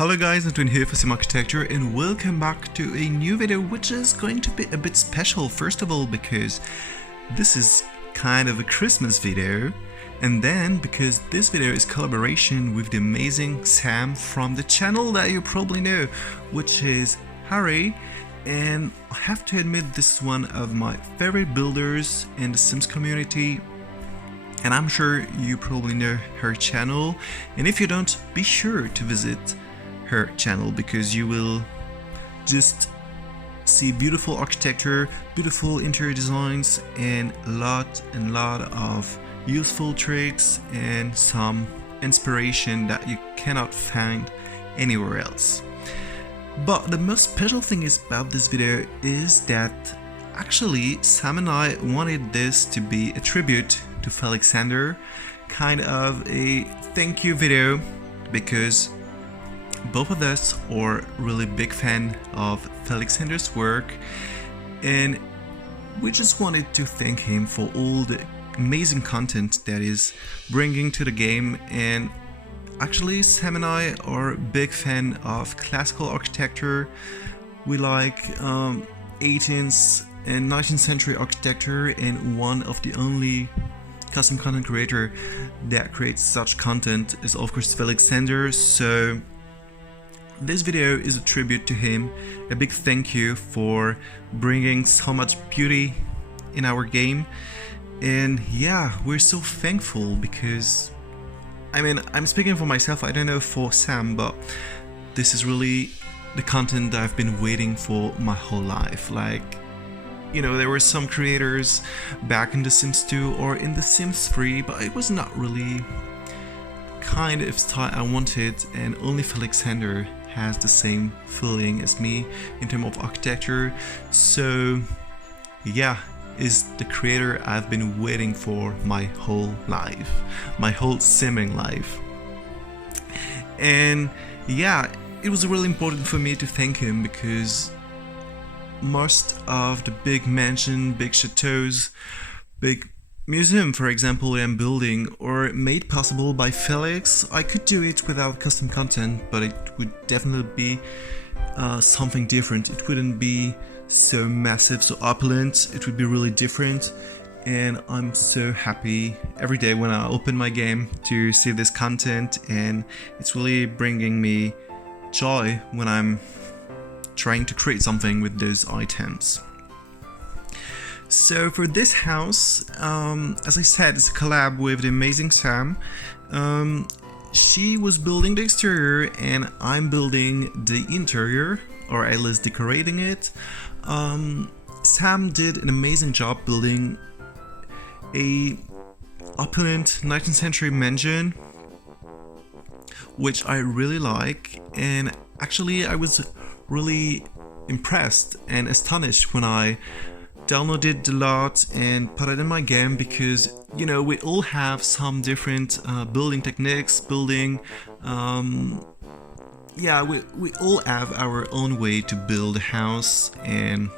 Hello guys, Antoine here for Simarchitecture and welcome back to a new video which is going to be a bit special, first of all because this is kind of a Christmas video, and then because this video is collaboration with the amazing Sam from the channel that you probably know, which is Harrie. And I have to admit, this is one of my favorite builders in the Sims community, and I'm sure you probably know her channel, and if you don't, be sure to visit her channel because you will just see beautiful architecture, beautiful interior designs, and a lot of useful tricks and some inspiration that you cannot find anywhere else. But the most special thing about this video is that actually Sam and I wanted this to be a tribute to Felixandre, kind of a thank you video, because both of us are really big fan of Felixandre's work, and we just wanted to thank him for all the amazing content that is bringing to the game. And actually Sam and I are a big fan of classical architecture. We like 18th and 19th century architecture, and one of the only custom content creator that creates such content is of course Felixandre. So this video is a tribute to him, a big thank you for bringing so much beauty in our game. And yeah, we're so thankful because, I mean, I'm speaking for myself, I don't know for Sam, but this is really the content that I've been waiting for my whole life. Like, you know, there were some creators back in The Sims 2 or in The Sims 3, but it was not really kind of style I wanted, and only Felixandre has the same feeling as me in terms of architecture. So yeah, is the creator I've been waiting for my whole life, my whole simming life. And yeah, it was really important for me to thank him because most of the big mansion, big chateaus, big museum, for example, that I'm building are made possible by Felix. I could do it without custom content, but it would definitely be something different. It wouldn't be so massive, so opulent. It would be really different, and I'm so happy every day when I open my game to see this content, and it's really bringing me joy when I'm trying to create something with those items. So for this house, as I said, it's a collab with the amazing Sam. She was building the exterior and I'm building the interior, or at least decorating it. Sam did an amazing job building a opulent 19th century mansion, which I really like, and actually I was really impressed and astonished when I downloaded the lot and put it in my game, because you know, we all have some different building techniques, yeah, we all have our own way to build a house, and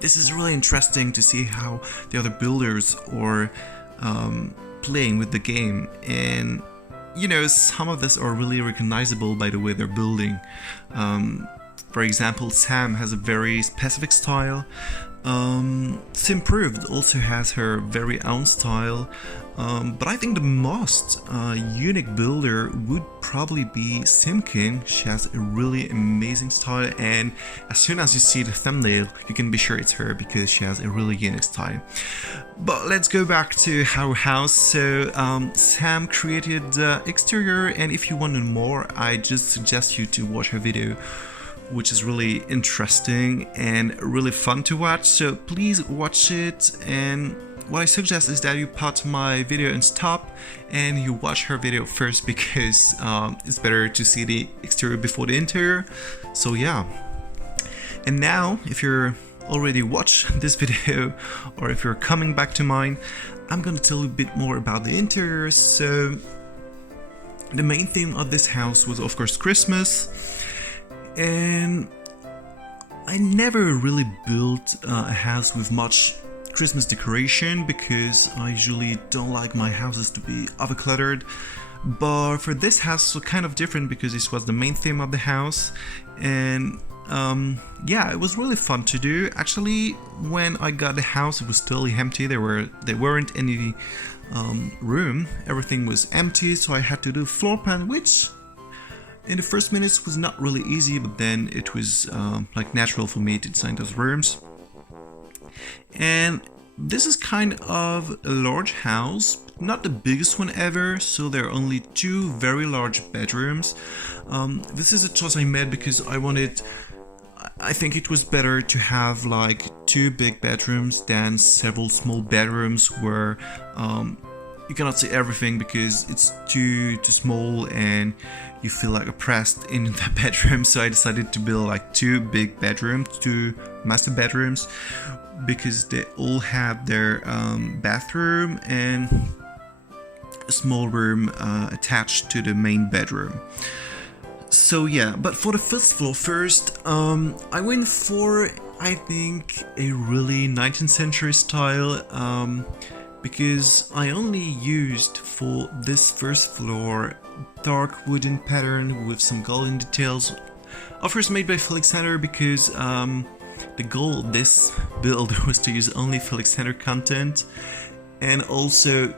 this is really interesting to see how the other builders are playing with the game. And you know, some of this are really recognizable by the way they're building. For example, Sam has a very specific style. Simproved also has her very own style, but I think the most unique builder would probably be Simkin. She has a really amazing style, and as soon as you see the thumbnail you can be sure it's her because she has a really unique style. But let's go back to our house. So Sam created the exterior, and if you want to know more, I just suggest you to watch her video, which is really interesting and really fun to watch. So please watch it, and what I suggest is that you put my video and stop and you watch her video first, because it's better to see the exterior before the interior. So yeah, and now if you're already watched this video or if you're coming back to mine, I'm gonna tell you a bit more about the interior. So the main theme of this house was of course Christmas, and I never really built a house with much Christmas decoration because I usually don't like my houses to be overcluttered. But for this house, it was kind of different because this was the main theme of the house, and yeah, it was really fun to do. Actually, when I got the house, it was totally empty. There weren't any room. Everything was empty, so I had to do floor plan, which in the first minutes was not really easy, but then it was like natural for me to design those rooms. And this is kind of a large house, not the biggest one ever, so there are only 2 very large bedrooms. This is a choice I made because I think it was better to have like 2 big bedrooms than several small bedrooms where you cannot see everything because it's too small and you feel like oppressed in the bedroom. So I decided to build like 2 big bedrooms, 2 master bedrooms, because they all have their bathroom and a small room attached to the main bedroom. So yeah, but for the first floor first, I went for, I think, a really 19th century style, because I only used for this first floor dark wooden pattern with some golden details. Offers made by Felixandre because the goal of this build was to use only Felixandre content and also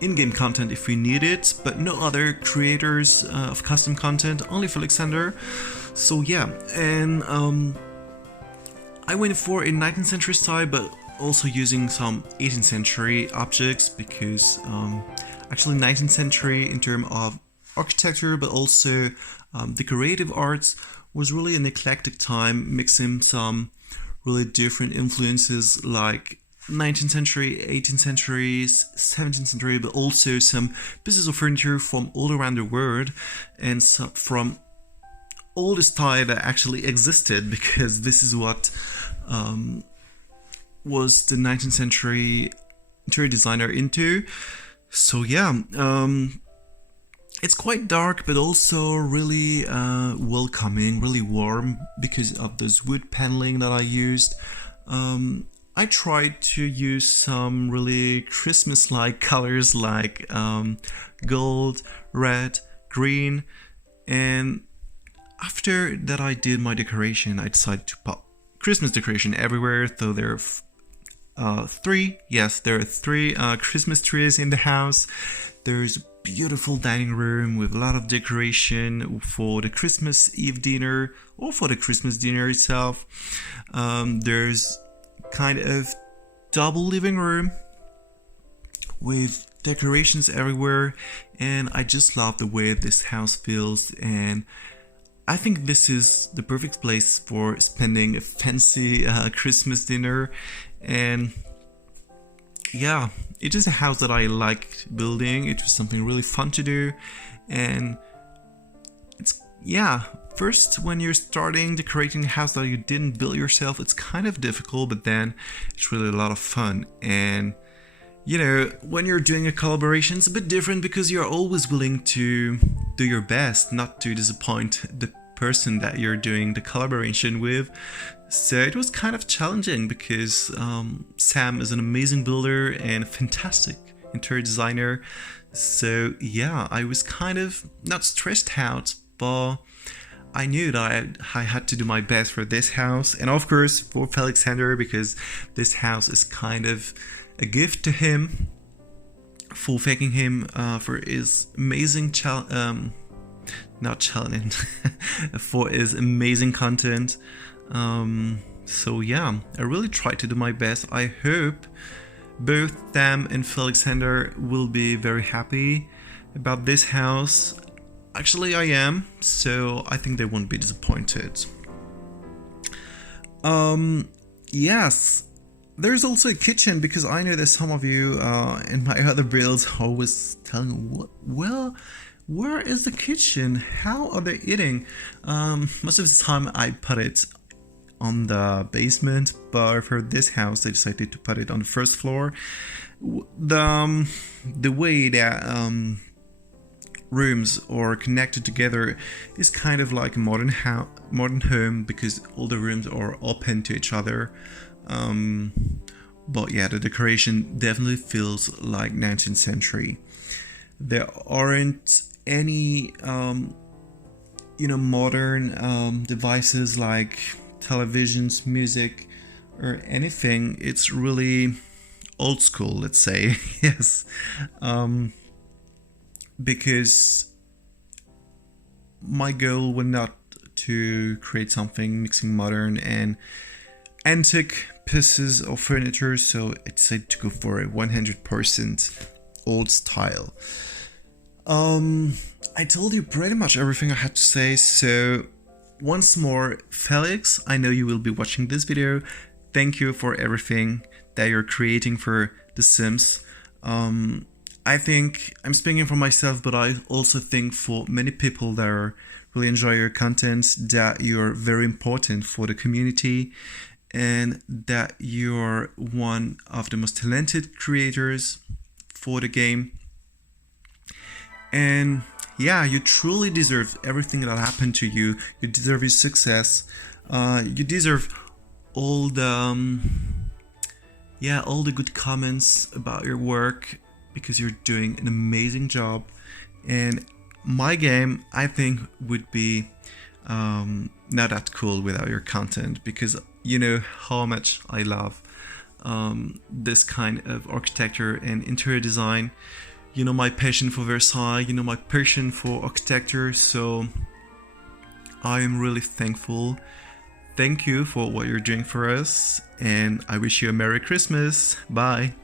in-game content if we need it, but no other creators of custom content, only Felixandre. So yeah, and I went for a 19th century style, but also using some 18th century objects because actually 19th century in terms of architecture, but also decorative arts was really an eclectic time, mixing some really different influences like 19th century, 18th century, 17th century, but also some pieces of furniture from all around the world and some from all the style that actually existed, because this is what was the 19th century interior designer into. So yeah, it's quite dark but also really welcoming, really warm because of this wood paneling that I used. I tried to use some really Christmas-like colors like gold, red, green, and after that I did my decoration, I decided to put Christmas decoration everywhere. So there are 3 Christmas trees in the house. There's a beautiful dining room with a lot of decoration for the Christmas Eve dinner or for the Christmas dinner itself. There's kind of double living room with decorations everywhere, and I just love the way this house feels, and I think this is the perfect place for spending a fancy Christmas dinner. And yeah, it is a house that I liked building. It was something really fun to do, and it's, yeah, first when you're starting decorating a house that you didn't build yourself, it's kind of difficult, but then it's really a lot of fun. And you know, when you're doing a collaboration, it's a bit different because you're always willing to do your best not to disappoint the person that you're doing the collaboration with. So it was kind of challenging because Sam is an amazing builder and a fantastic interior designer. So yeah, I was kind of not stressed out, but I knew that I had to do my best for this house, and of course for Felixandre, because this house is kind of a gift to him, for thanking him for his amazing for his amazing content. So yeah, I really tried to do my best. I hope both Sam and Felixandre will be very happy about this house. Actually, I am, so I think they won't be disappointed. Yes. There's also a kitchen, because I know that some of you in my other builds are always telling, well, where is the kitchen? How are they eating? Most of the time I put it on the basement, but for this house I decided to put it on the first floor. The way that rooms are connected together is kind of like a modern home, because all the rooms are open to each other. But yeah, the decoration definitely feels like 19th century. There aren't any modern devices like televisions, music, or anything. It's really old school, let's say. Yes, because my goal was not to create something mixing modern and antique pieces of furniture, so I decided to go for a 100% old style. I told you pretty much everything I had to say, so once more, Felix, I know you will be watching this video. Thank you for everything that you're creating for The Sims. I think I'm speaking for myself, but I also think for many people that really enjoy your content, that you're very important for the community and that you're one of the most talented creators for the game. And yeah, you truly deserve everything that happened to you. You deserve your success. You deserve all the all the good comments about your work, because you're doing an amazing job. And my game, I think, would be not that cool without your content, because you know how much I love this kind of architecture and interior design. You know my passion for Versailles, you know my passion for architecture, so I am really thankful. Thank you for what you're doing for us, and I wish you a Merry Christmas. Bye.